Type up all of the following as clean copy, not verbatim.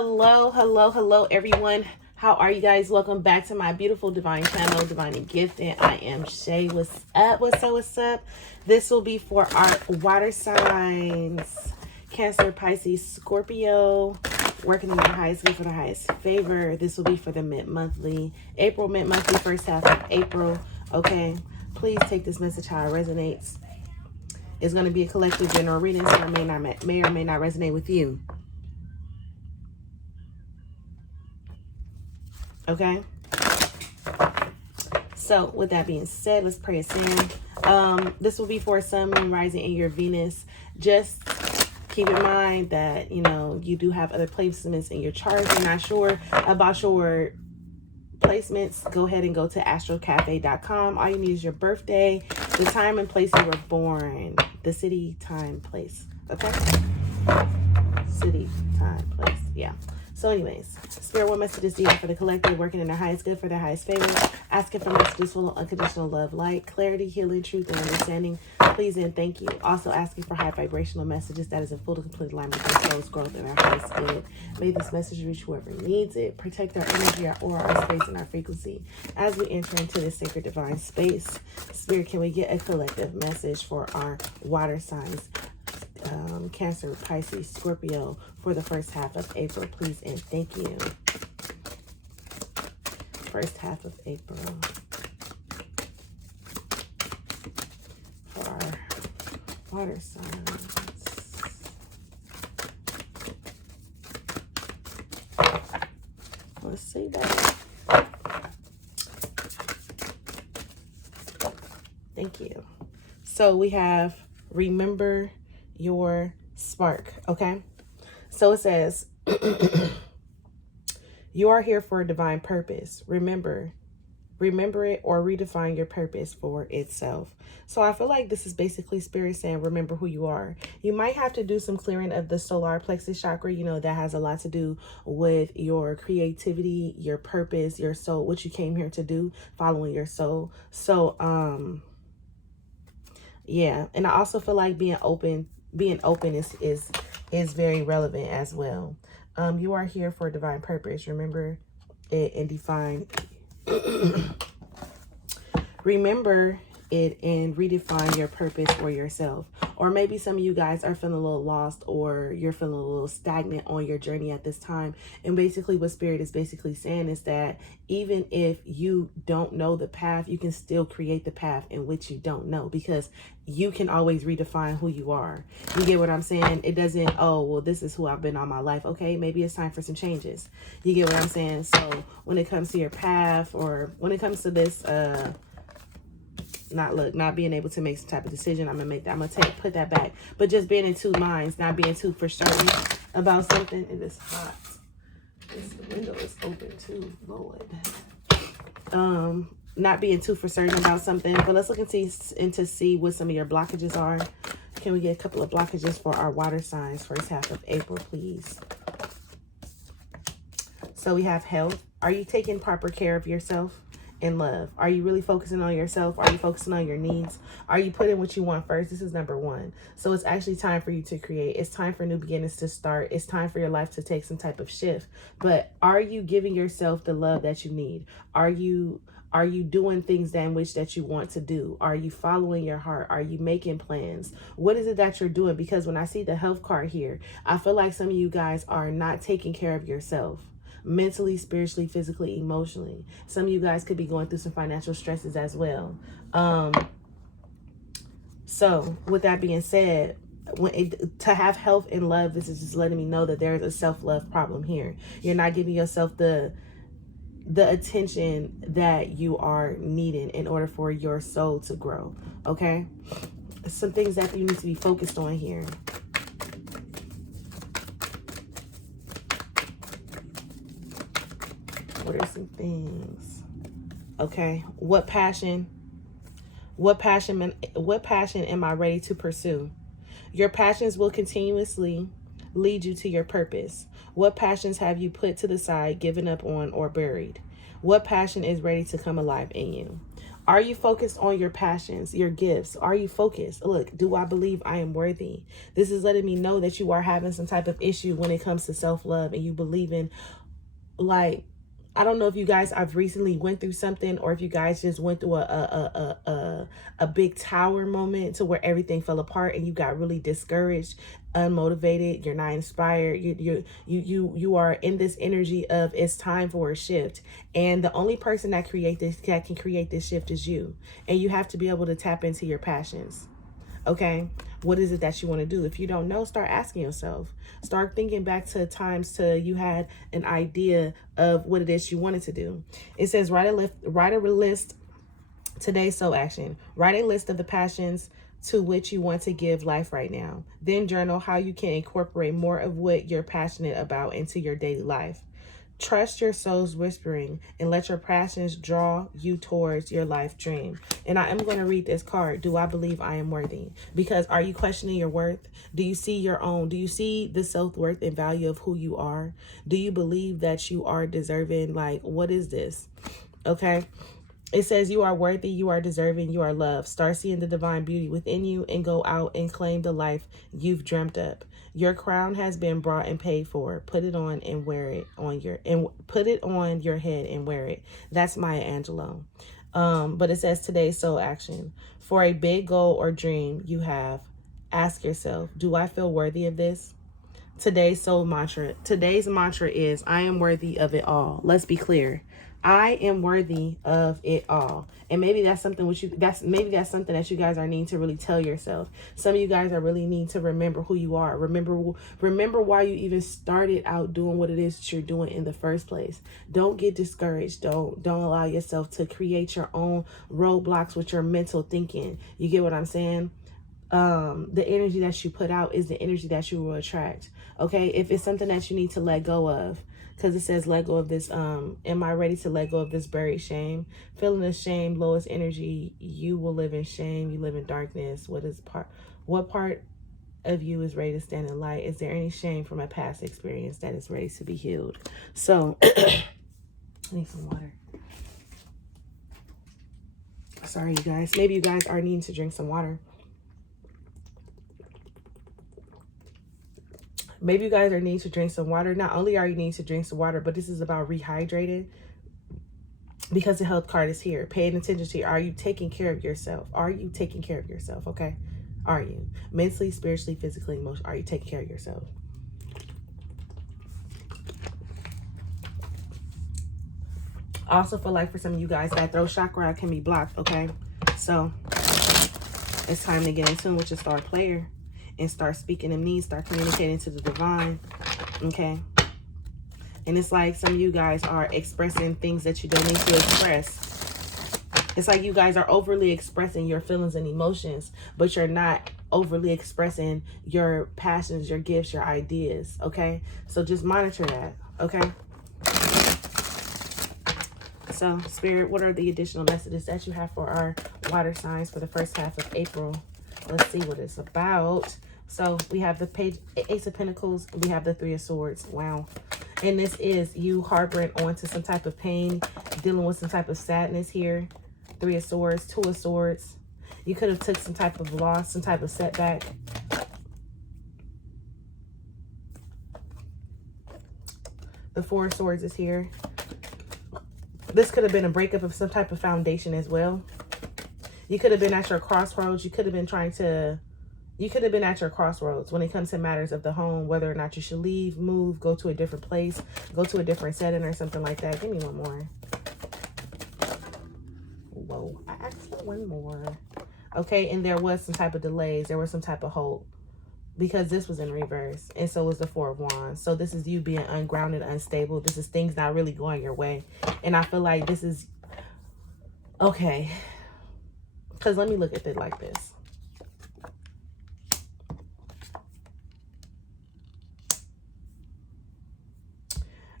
Hello, everyone. How are you guys? Welcome back to my beautiful divine channel, Divine and Gifted. I am Shay. What's up? What's up? This will be for our water signs: Cancer, Pisces, Scorpio. Working in the highest good for the highest favor. This will be for the mid-monthly, mid-monthly, first half of April. Okay, please take this message how it resonates. It's going to be a collective general reading, so it may or may not resonate with you. Okay, so with that being said, let's pray us in. This will be for Sun, Moon, Rising, and your Venus. Just keep in mind that, you know, you do have other placements in your chart. If you're not sure about your placements, go ahead and go to astrocafe.com. All you need is your birthday, the time and place you were born, the city, time, place. Okay, city, time, place. Yeah. So anyways, Spirit, what messages do you have for the collective, working in their highest good for their highest favor? Asking for messages full of unconditional love, light, clarity, healing, truth, and understanding. Please and thank you. Also asking for high vibrational messages that is in full to complete alignment with our soul's growth and our highest good. May this message reach whoever needs it. Protect our energy, our aura, our space, and our frequency as we enter into this sacred divine space. Spirit, can we get a collective message for our water signs? Cancer, Pisces, Scorpio for the first half of April, please and thank you. First half of April for our water signs. Let's see that. Thank you. So we have remember your spark. Okay, so it says you are here for a divine purpose. Remember it or redefine your purpose for itself. So I feel like this is basically Spirit saying remember who you are. You might have to do some clearing of the solar plexus chakra. You know, that has a lot to do with your creativity, your purpose, your soul, what you came here to do, following your soul. So yeah, and I also feel like being open is very relevant as well. You are here for a divine purpose. Remember it and define remember it and redefine your purpose for yourself. Or maybe some of you guys are feeling a little lost, or you're feeling a little stagnant on your journey at this time. And basically what Spirit is basically saying is that even if you don't know the path, you can still create the path in which you don't know, because you can always redefine who you are. You get what I'm saying? It doesn't, oh, well, this is who I've been all my life. Okay, maybe it's time for some changes. You get what I'm saying? So when it comes to your path, or when it comes to this, not being able to make some type of decision, I'm gonna put that back. But just being in two minds, not being too for certain about something. It is hot. This window is open too, Lord. Not being too for certain about something. But let's look into see what some of your blockages are. Can we get a couple of blockages for our water signs first half of April, please? So we have health. Are you taking proper care of yourself? In love, are you really focusing on yourself? Are you focusing on your needs? Are you putting what you want first? This is number one. So it's actually time for you to create. It's time for new beginnings to start. It's time for your life to take some type of shift. But are you giving yourself the love that you need? Are you doing things that you want to do? Are you following your heart? Are you making plans? What is it that you're doing? Because when I see the health card here, I feel like some of you guys are not taking care of yourself. Mentally, spiritually, physically, emotionally. Some of you guys could be going through some financial stresses as well. So with that being said, to have health and love, this is just letting me know that there is a self-love problem here. You're not giving yourself the attention that you are needing in order for your soul to grow. Okay, some things that you need to be focused on here. What are some things? Okay, what passion am I ready to pursue? Your passions will continuously lead you to your purpose. What passions have you put to the side, given up on, or buried? What passion is ready to come alive in you? Are you focused on your passions, your gifts? Are you focused? Look, do I believe I am worthy? This is letting me know that you are having some type of issue when it comes to self-love, and you believe in, like, I don't know if you guys I've recently went through something, or if you guys just went through a big tower moment to where everything fell apart and you got really discouraged, unmotivated, you're not inspired, you are in this energy of it's time for a shift, and the only person that can create this shift is you, and you have to be able to tap into your passions. Okay, what is it that you want to do? If you don't know, start asking yourself. Start thinking back to times to you had an idea of what it is you wanted to do. It says write a list. Today's soul action. Write a list of the passions to which you want to give life right now. Then journal how you can incorporate more of what you're passionate about into your daily life. Trust your soul's whispering and let your passions draw you towards your life dream. And I am going to read this card. Do I believe I am worthy? Because are you questioning your worth? Do you see your own? Do you see the self-worth and value of who you are? Do you believe that you are deserving? Like, what is this? Okay. It says you are worthy, you are deserving, you are loved. Start seeing the divine beauty within you and go out and claim the life you've dreamt up. Your crown has been brought and paid for. Put it on and wear it on put it on your head and wear it. That's Maya Angelou. But it says today's soul action. For a big goal or dream you have, ask yourself, do I feel worthy of this? Today's soul mantra. Today's mantra is, I am worthy of it all. Let's be clear. I am worthy of it all. And maybe that's something maybe that's something that you guys are needing to really tell yourself. Some of you guys are really needing to remember who you are. Remember why you even started out doing what it is that you're doing in the first place. Don't get discouraged. Don't allow yourself to create your own roadblocks with your mental thinking. You get what I'm saying? The energy that you put out is the energy that you will attract. Okay, if it's something that you need to let go of, because it says let go of this, am I ready to let go of this buried shame? Feeling the shame, lowest energy, you will live in shame, you live in darkness. What part of you is ready to stand in light? Is there any shame from a past experience that is ready to be healed? So I need some water. Sorry, you guys. Maybe you guys are needing to drink some water. Maybe you guys are needing to drink some water. Not only are you needing to drink some water, but this is about rehydrating, because the health card is here. Paying attention to you. Are you taking care of yourself? Are you taking care of yourself? Okay. Are you? Mentally, spiritually, physically, emotionally, are you taking care of yourself? I also feel like for some of you guys, that throat chakra can be blocked. Okay. So it's time to get in tune with your star player and start speaking in needs, start communicating to the divine, okay? And it's like some of you guys are expressing things that you don't need to express. It's like you guys are overly expressing your feelings and emotions, but you're not overly expressing your passions, your gifts, your ideas, okay? So just monitor that, okay? So, Spirit, what are the additional messages that you have for our water signs for the first half of April? Let's see what it's about. So we have the Ace of Pentacles. We have the Three of Swords. Wow. And this is you harboring onto some type of pain, dealing with some type of sadness here. Three of Swords, Two of Swords. You could have took some type of loss, some type of setback. The Four of Swords is here. This could have been a breakup of some type of foundation as well. You could have been at your crossroads. You could have been at your crossroads when it comes to matters of the home, whether or not you should leave, move, go to a different place, go to a different setting or something like that. Give me one more. Whoa, I asked for one more. Okay, and there was some type of delays. There was some type of hope, because this was in reverse, and so was the Four of Wands. So this is you being ungrounded, unstable. This is things not really going your way. And I feel like this is, okay, because let me look at it like this.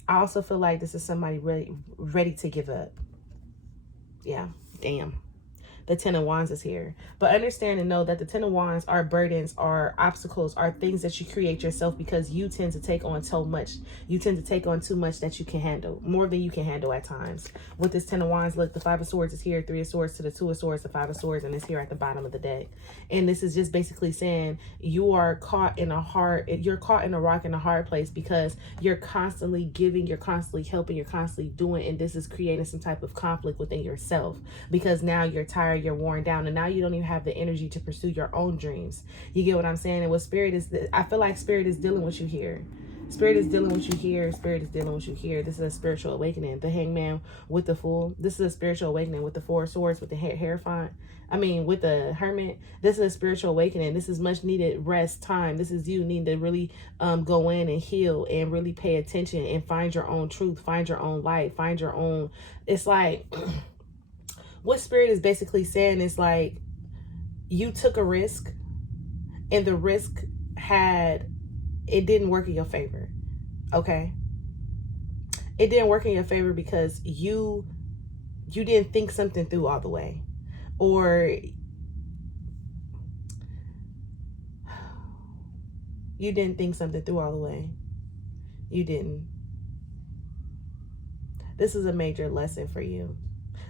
I also feel like this is somebody ready to give up. Yeah, damn. the Ten of Wands is here. But understand and know that the Ten of Wands are burdens, are obstacles, are things that you create yourself because you tend to take on so much. You tend to take on too much that you can handle, more than you can handle at times. With this Ten of Wands, look, the Five of Swords is here, Three of Swords to the Two of Swords, the Five of Swords, and it's here at the bottom of the deck. And this is just basically saying you are caught in you're caught in a rock in a hard place because you're constantly giving, you're constantly helping, you're constantly doing, and this is creating some type of conflict within yourself because now you're tired, you're worn down, and now you don't even have the energy to pursue your own dreams. You get what I'm saying? And what Spirit is, I feel like Spirit is dealing with you here. Spirit is dealing with you here. Spirit is dealing with you here. This is a spiritual awakening. The Hangman with the Fool. This is a spiritual awakening with the Four of Swords, with the Hierophant. With the Hermit. This is a spiritual awakening. This is much needed rest time. This is you needing to really go in and heal and really pay attention and find your own truth, find your own light, find your own. It's like what Spirit is basically saying is like you took a risk and the risk it didn't work in your favor. Okay. It didn't work in your favor because you didn't think something through all the way, or you didn't think something through all the way. You didn't. This is a major lesson for you.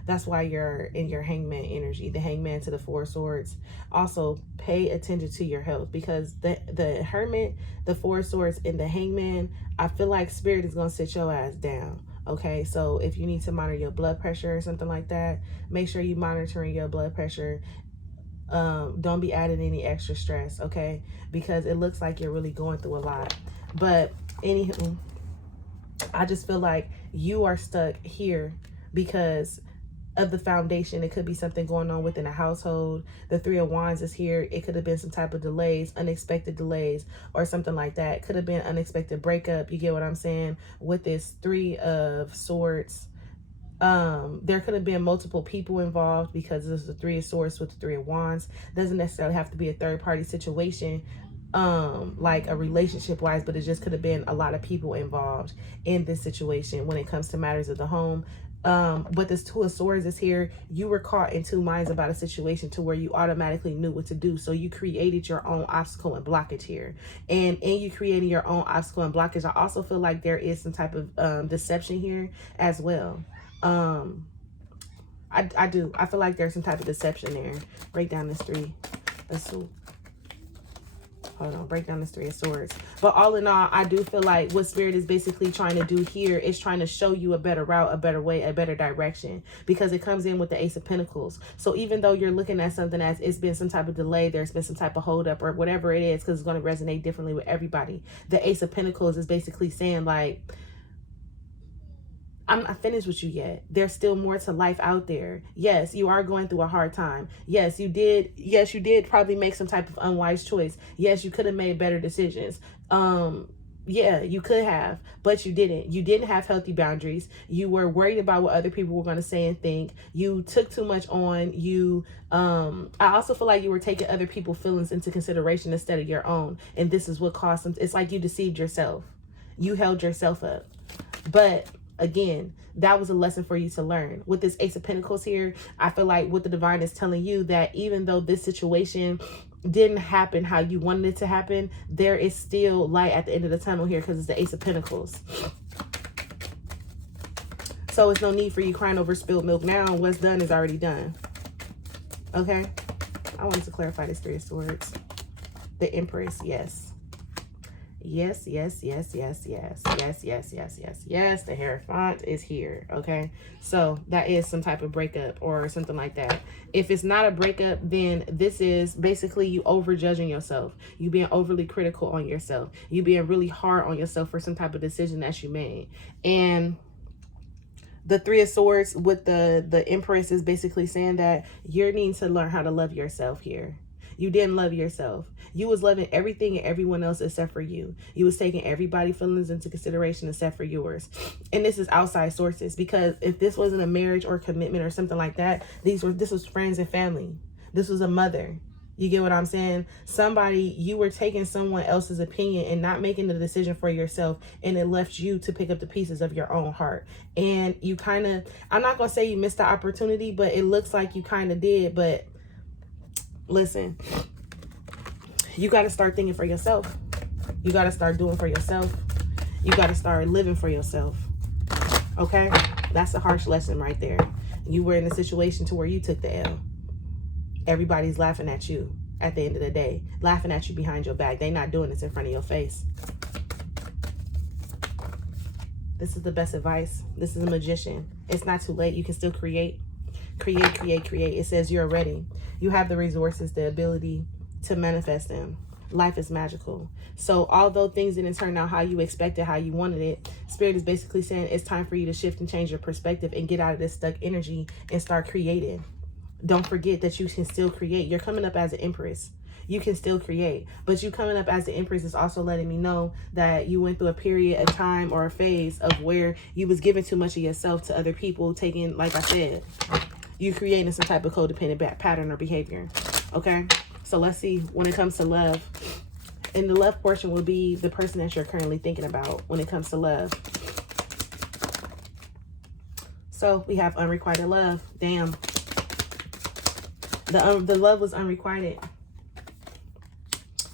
That's why you're in your Hangman energy, the Hangman to the Four of Swords. Also, pay attention to your health because the Hermit, the Four of Swords, and the Hangman, I feel like Spirit is going to sit your ass down. Okay, so if you need to monitor your blood pressure or something like that, make sure you monitoring your blood pressure. Don't be adding any extra stress, okay? Because it looks like you're really going through a lot. But anywho, I just feel like you are stuck here because of the foundation. It could be something going on within a household. The Three of Wands is here. It could have been some type of delays, unexpected delays, or something like that. Could have been unexpected breakup. You get what I'm saying? With this Three of Swords, there could have been multiple people involved because this is the Three of Swords with the Three of Wands. Doesn't necessarily have to be a third party situation, like a relationship wise, but it just could have been a lot of people involved in this situation when it comes to matters of the home. But this Two of Swords is here. You were caught in two minds about a situation to where you automatically knew what to do. So you created your own obstacle and blockage here. And in you creating your own obstacle and blockage, I also feel like there is some type of deception here as well. I do. I feel like there's some type of deception there. Break down this Three. Hold on, break down this Three of Swords. But all in all, I do feel like what Spirit is basically trying to do here is trying to show you a better route, a better way, a better direction. Because it comes in with the Ace of Pentacles. So even though you're looking at something as it's been some type of delay, there's been some type of hold up or whatever it is, because it's going to resonate differently with everybody. The Ace of Pentacles is basically saying like, I'm not finished with you yet. There's still more to life out there. Yes, you are going through a hard time. Yes, you did. Yes, you did probably make some type of unwise choice. Yes, you could have made better decisions. Yeah, you could have, but you didn't. You didn't have healthy boundaries. You were worried about what other people were going to say and think. You took too much on. I also feel like you were taking other people's feelings into consideration instead of your own. And this is what caused them. It's like you deceived yourself. You held yourself up. But again, that was a lesson for you to learn. With this Ace of Pentacles here, I feel like what the divine is telling you that even though this situation didn't happen how you wanted it to happen, there is still light at the end of the tunnel here because it's the Ace of Pentacles. So it's no need for you crying over spilled milk now. What's done is already done. Okay? I wanted to clarify this Three of Swords. The Empress, yes. Yes, yes, yes, yes, yes, yes, yes, yes, yes, yes. The Hierophant is here, okay? So that is some type of breakup or something like that. If it's not a breakup, then this is basically you overjudging yourself. You being overly critical on yourself. You being really hard on yourself for some type of decision that you made. And the Three of Swords with the Empress is basically saying that you're needing to learn how to love yourself here. You didn't love yourself. You was loving everything and everyone else except for you. You was taking everybody's feelings into consideration except for yours. And this is outside sources, because if this wasn't a marriage or commitment or something like that, this was friends and family. This was a mother. You get what I'm saying? You were taking someone else's opinion and not making the decision for yourself, and it left you to pick up the pieces of your own heart. And you kind of, I'm not going to say you missed the opportunity, but it looks like you kind of did. But listen, you got to start thinking for yourself. You got to start doing for yourself. You got to start living for yourself. Okay? That's a harsh lesson right there. You were in a situation to where you took the L. Everybody's laughing at you at the end of the day, laughing at you behind your back. They not doing this in front of your face. This is the best advice. This is a magician. It's not too late. You can still create. It says you're ready. You have the resources, the ability to manifest them. Life is magical. So although things didn't turn out how you expected, how you wanted it, Spirit is basically saying it's time for you to shift and change your perspective and get out of this stuck energy and start creating. Don't forget that you can still create. You're coming up as an empress. You can still create. But you coming up as the empress is also letting me know that you went through a period of time or a phase of where you was giving too much of yourself to other people, taking, like I said, you creating some type of codependent pattern or behavior. Okay? So let's see when it comes to love. And the love portion will be the person that you're currently thinking about when it comes to love. So we have unrequited love. Damn. The love was unrequited.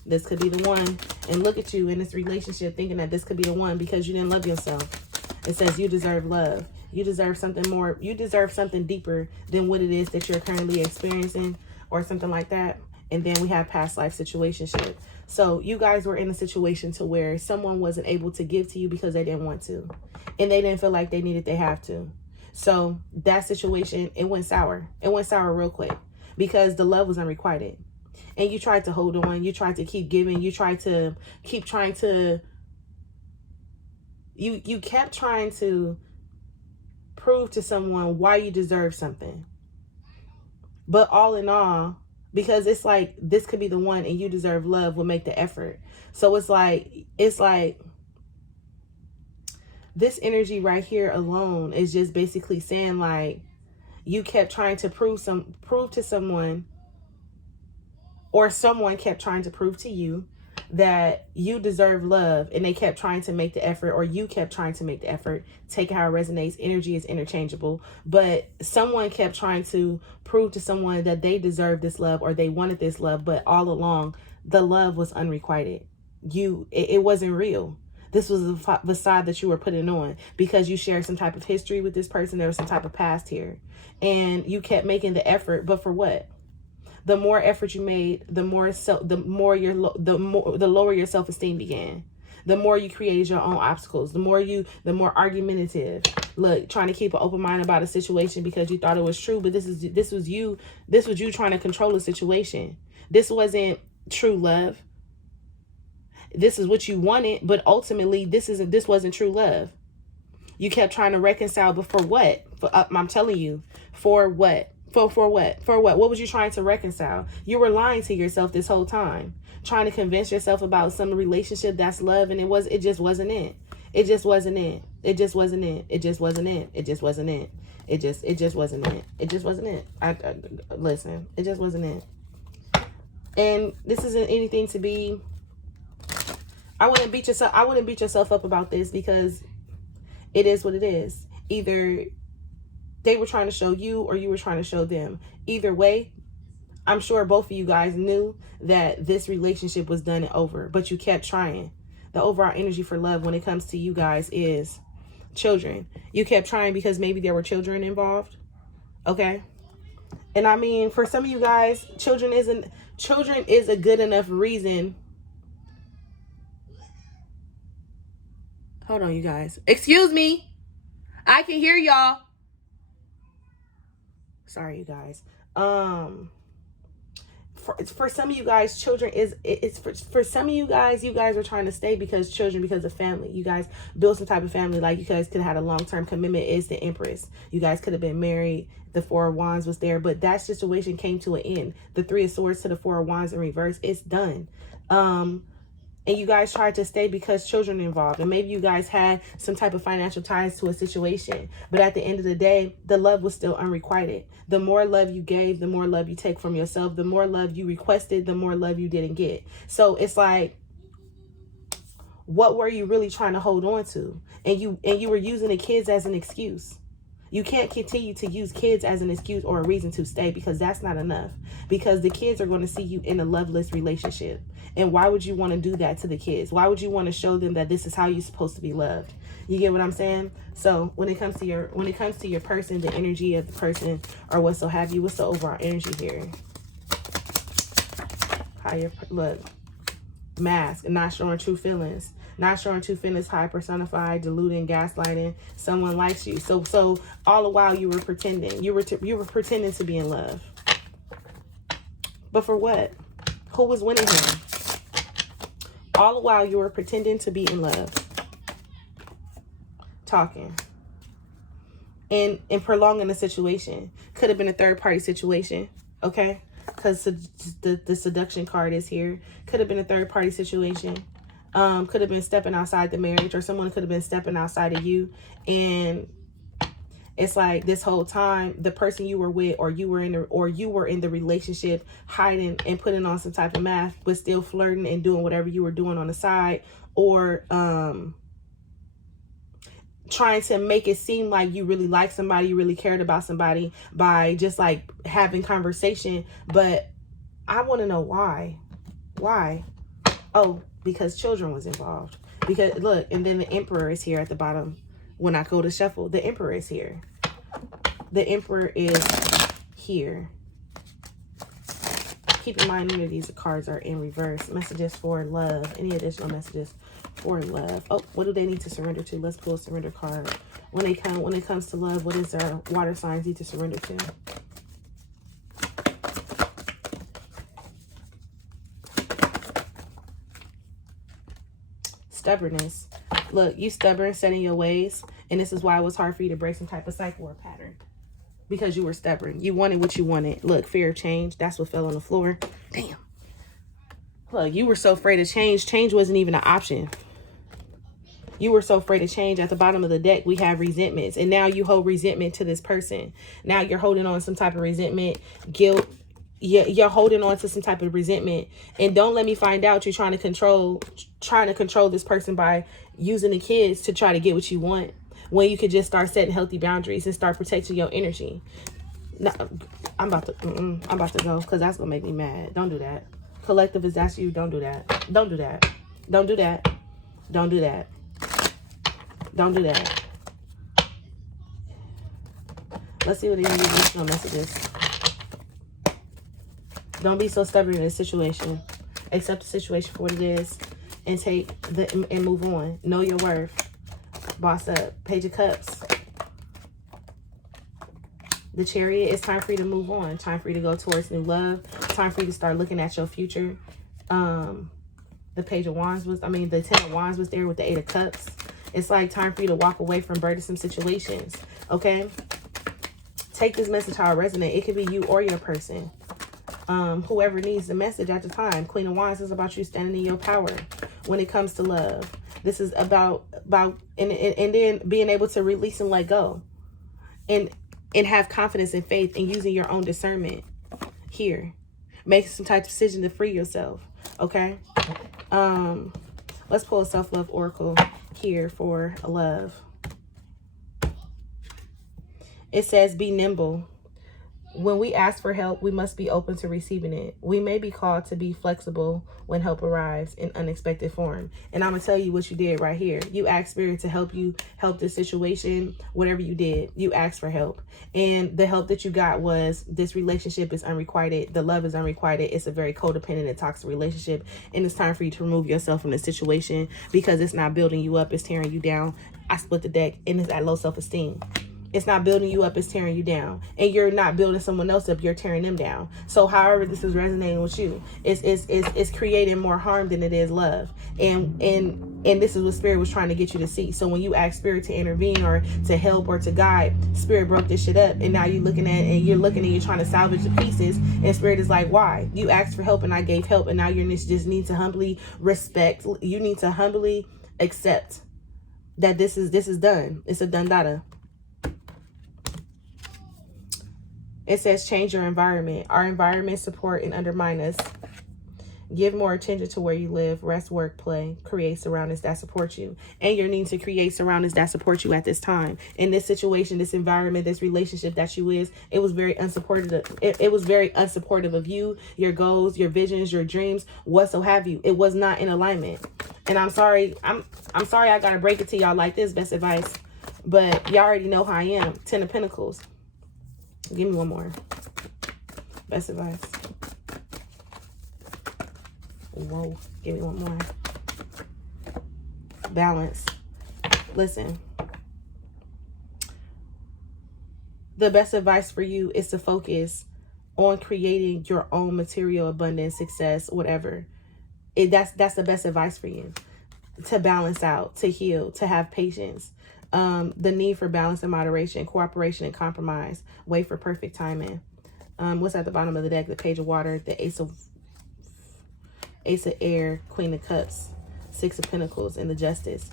This could be the one. And look at you in this relationship thinking that this could be the one because you didn't love yourself. It says you deserve love. You deserve something more. You deserve something deeper than what it is that you're currently experiencing or something like that. And then we have past life situationship. So you guys were in a situation to where someone wasn't able to give to you because they didn't want to. And they didn't feel like they needed, they have to. So that situation, it went sour. It went sour real quick. Because the love was unrequited. And you tried to hold on. You tried to keep giving. You tried to keep trying to... You kept trying to prove to someone why you deserve something. But all in all, because it's like, this could be the one and you deserve love will make the effort. So it's like this energy right here alone is just basically saying like, you kept trying to prove to someone, or someone kept trying to prove to you that you deserve love, and they kept trying to make the effort, or you kept trying to make the effort. Take how it resonates. Energy is interchangeable, but someone kept trying to prove to someone that they deserved this love or they wanted this love, but all along the love was unrequited. It wasn't real. This was the facade that you were putting on because you shared some type of history with this person. There was some type of past here. And you kept making the effort, but for what? The more effort you made, the lower your self-esteem began. The more you created your own obstacles, the more argumentative. Look, trying to keep an open mind about a situation because you thought it was true, but this was you trying to control a situation. This wasn't true love. This is what you wanted, but ultimately this wasn't true love. You kept trying to reconcile, but for what? I'm telling you, for what? For what? For what? What was you trying to reconcile? You were lying to yourself this whole time, trying to convince yourself about some relationship that's love, and it just wasn't it. It just wasn't it. It just wasn't it. It just wasn't it. It just wasn't it. It just wasn't it. It just wasn't it. Listen, it just wasn't it. And this isn't anything to be. I wouldn't beat yourself up about this because it is what it is. Either they were trying to show you or you were trying to show them. Either way, I'm sure both of you guys knew that this relationship was done and over, but you kept trying. The overall energy for love when it comes to you guys is children. You kept trying because maybe there were children involved. Okay? And I mean, for some of you guys, children is a good enough reason. Hold on, you guys. Excuse me. I can hear y'all. Sorry, you guys. For some of you guys, children it's for some of you guys are trying to stay because of family. You guys build some type of family. Like you guys could have had a long-term commitment. Is the Empress. You guys could have been married. The Four of Wands was there, but that situation came to an end. The Three of Swords to the Four of Wands in reverse. It's done. and you guys tried to stay because children involved, and maybe you guys had some type of financial ties to a situation, but at the end of the day, the love was still unrequited. The more love you gave, the more love you take from yourself. The more love you requested, the more love you didn't get. So it's like, what were you really trying to hold on to? And you were using the kids as an excuse. You can't continue to use kids as an excuse or a reason to stay, because that's not enough. Because the kids are going to see you in a loveless relationship. And why would you want to do that to the kids? Why would you want to show them that this is how you're supposed to be loved? You get what I'm saying? So when it comes to your person, the energy of the person, or what so have you, what's the overall energy here? Higher, look, mask, not showing true feelings. Not showing true feelings, high personified, deluding, gaslighting. Someone likes you. So all the while you were pretending. You were pretending to be in love. But for what? Who was winning here? All the while you were pretending to be in love. Talking. And prolonging the situation. Could have been a third party situation. Okay? Because the seduction card is here. Could have been a third party situation. Could have been stepping outside the marriage, or someone could have been stepping outside of you. And it's like this whole time, the person you were with, or you were in the relationship, hiding and putting on some type of mask, but still flirting and doing whatever you were doing on the side, or trying to make it seem like you really like somebody, you really cared about somebody by just like having conversation. But I want to know why. Oh, because children was involved. Because look, and then the Emperor is here at the bottom. When I go to shuffle, the Emperor is here. The Emperor is here. Keep in mind, none of these cards are in reverse. Messages for love. Any additional messages for love? Oh, what do they need to surrender to? Let's pull a surrender card. When it comes to love, what is their water signs need to surrender to? Stubbornness. Look, you stubborn, set in your ways, and this is why it was hard for you to break some type of cycle or pattern, because you were stubborn. You wanted what you wanted. Look, fear of change. That's what fell on the floor. Damn. Look, you were so afraid of change. Change wasn't even an option. You were so afraid of change. At the bottom of the deck, we have resentments, and now you hold resentment to this person. Now you're holding on some type of resentment, guilt. You're holding on to some type of resentment, and don't let me find out you're trying to control this person by using the kids to try to get what you want, when you could just start setting healthy boundaries and start protecting your energy. No, I'm about to go, because that's gonna make me mad. Don't do that. Collective, is that's you? Don't do that. Don't do that. Don't do that. Don't do that. Don't do that. Let's see what the additional messages. Don't be so stubborn in this situation. Accept the situation for what it is, and and move on. Know your worth. Boss up. Page of Cups. The Chariot. It's time for you to move on. Time for you to go towards new love. Time for you to start looking at your future. The Page of Wands the Ten of Wands was there with the Eight of Cups. It's like time for you to walk away from burdensome situations. Okay? Take this message how it resonates. It could be you or your person. Whoever needs the message at the time. Queen of Wands is about you standing in your power when it comes to love. This is about and then being able to release and let go, and have confidence and faith in using your own discernment here. Make some type of decision to free yourself. Okay. Let's pull a self-love oracle here for love. It says, be nimble. When we ask for help, we must be open to receiving it. We may be called to be flexible when help arrives in unexpected form. And I'm going to tell you what you did right here. You asked Spirit to help you help this situation. Whatever you did, you asked for help. And the help that you got was, this relationship is unrequited. The love is unrequited. It's a very codependent and toxic relationship. And it's time for you to remove yourself from the situation, because it's not building you up. It's tearing you down. I split the deck, and it's at low self-esteem. It's not building you up, it's tearing you down. And you're not building someone else up, you're tearing them down. So however this is resonating with you, it's creating more harm than it is love. And this is what Spirit was trying to get you to see. So when you ask Spirit to intervene or to help or to guide, Spirit broke this shit up. And now you're looking and you're trying to salvage the pieces. And Spirit is like, why? You asked for help and I gave help. And now you just need to humbly respect. You need to humbly accept that this is done. It's a done data. It says change your environment. Our environment support and undermine us. Give more attention to where you live. Rest, work, play. Create surroundings that support you. And you're needing to create surroundings that support you at this time. In this situation, this environment, this relationship that you is, it was very unsupportive. It was very unsupportive of you, your goals, your visions, your dreams, what so have you. It was not in alignment. And I'm sorry. I'm sorry I gotta break it to y'all like this, best advice. But y'all already know how I am. 10 of Pentacles. Give me one more. Best advice. Whoa. Give me one more. Balance. Listen. The best advice for you is to focus on creating your own material abundance, success, whatever. That's the best advice for you. To balance out, to heal, to have patience. The need for balance and moderation, cooperation and compromise. Wait for perfect timing. What's at the bottom of the deck? The Page of Water, the Ace of Air, Queen of Cups, Six of Pentacles, and the Justice.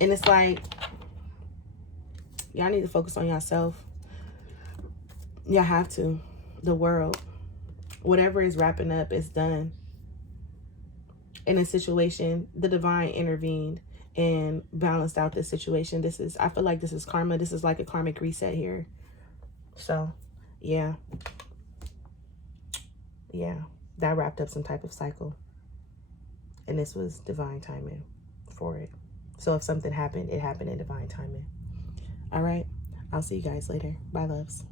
And it's like, y'all need to focus on yourself. Y'all have to. The world. Whatever is wrapping up is done. In a situation, the divine intervened and balanced out this situation. I feel like this is karma. This is like a karmic reset here. So, yeah. Yeah. That wrapped up some type of cycle. And this was divine timing for it. So if something happened, it happened in divine timing. All right. I'll see you guys later. Bye, loves.